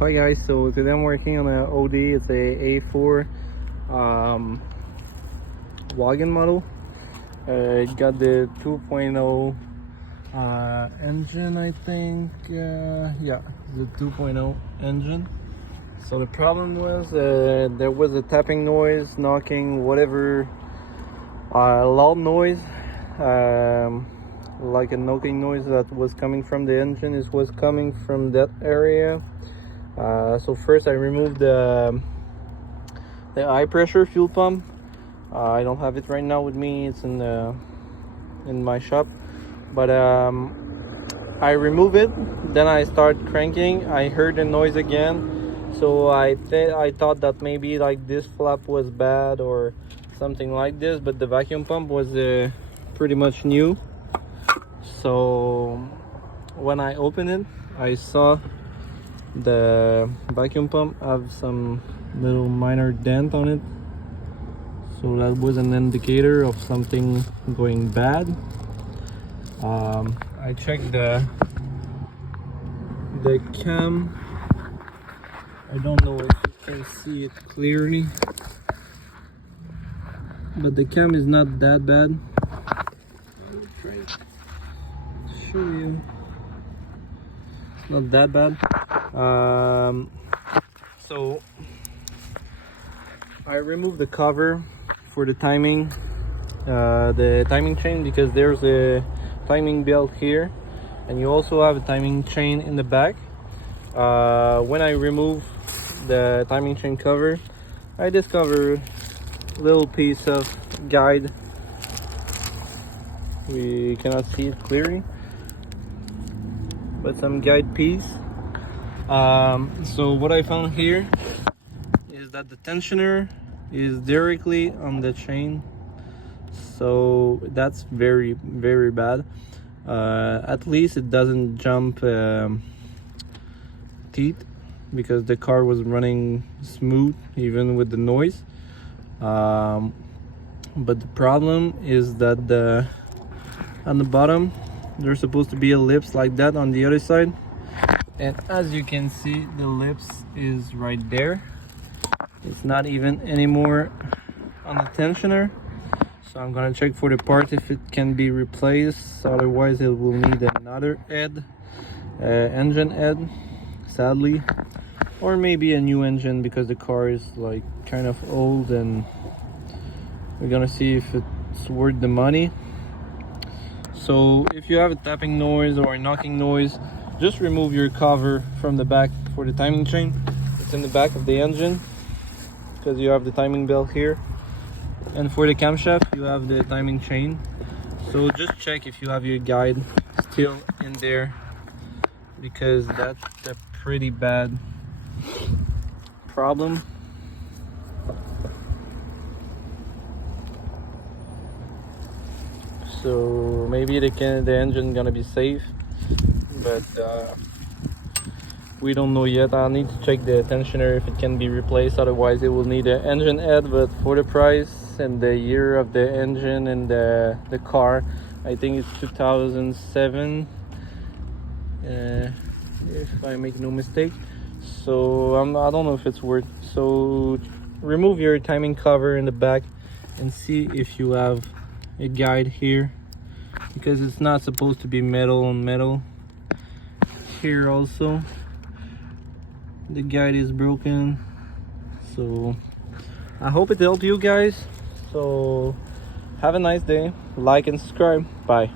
Hi guys, so today I'm working on an Audi. It's a A4 wagon model. It got the 2.0 engine, I think. Yeah, the 2.0 engine. So the problem was there was a tapping noise, knocking, whatever, loud noise, like a knocking noise that was coming from the engine. It was coming from that area. So first I removed the high pressure fuel pump. I don't have it right now with me. It's in my shop. But I remove it. Then I start cranking. I heard the noise again. So I thought that maybe like this flap was bad or something like this. But the vacuum pump was pretty much new. So when I opened it, I saw the vacuum pump have some little minor dent on it, so that was an indicator of something going bad. I checked the cam. I don't know if you can see it clearly, but the cam is not that bad. I'll try to show you. It's not that bad. So I removed the cover for the timing chain, because there's a timing belt here and you also have a timing chain in the back. When I remove the timing chain cover, I discovered a little piece of guide. We cannot see it clearly, but some guide piece. So what I found here is that the tensioner is directly on the chain, so that's very bad. At least it doesn't jump teeth, because the car was running smooth even with the noise. But the problem is that on the bottom there's supposed to be a lips like that on the other side, and as you can see, the lips is right there. It's not even anymore on the tensioner, so I'm gonna check for the part if it can be replaced. Otherwise it will need another head, engine head, sadly, or maybe a new engine, because the car is like kind of old, and we're gonna see if it's worth the money. So if you have a tapping noise or a knocking noise, just remove your cover from the back for the timing chain. It's in the back of the engine, because you have the timing belt here, and for the camshaft you have the timing chain. So just check if you have your guide still in there, because that's a pretty bad problem. So maybe the engine gonna be safe, but we don't know yet. I'll need to check the tensioner if it can be replaced. Otherwise it will need an engine head, but for the price and the year of the engine and the car, I think it's 2007, if I make no mistake. So I don't know if it's worth. So remove your timing cover in the back and see if you have a guide here, because it's not supposed to be metal on metal. Here also the guide is broken. So I hope it helped you guys. So have a nice day, like and subscribe. Bye.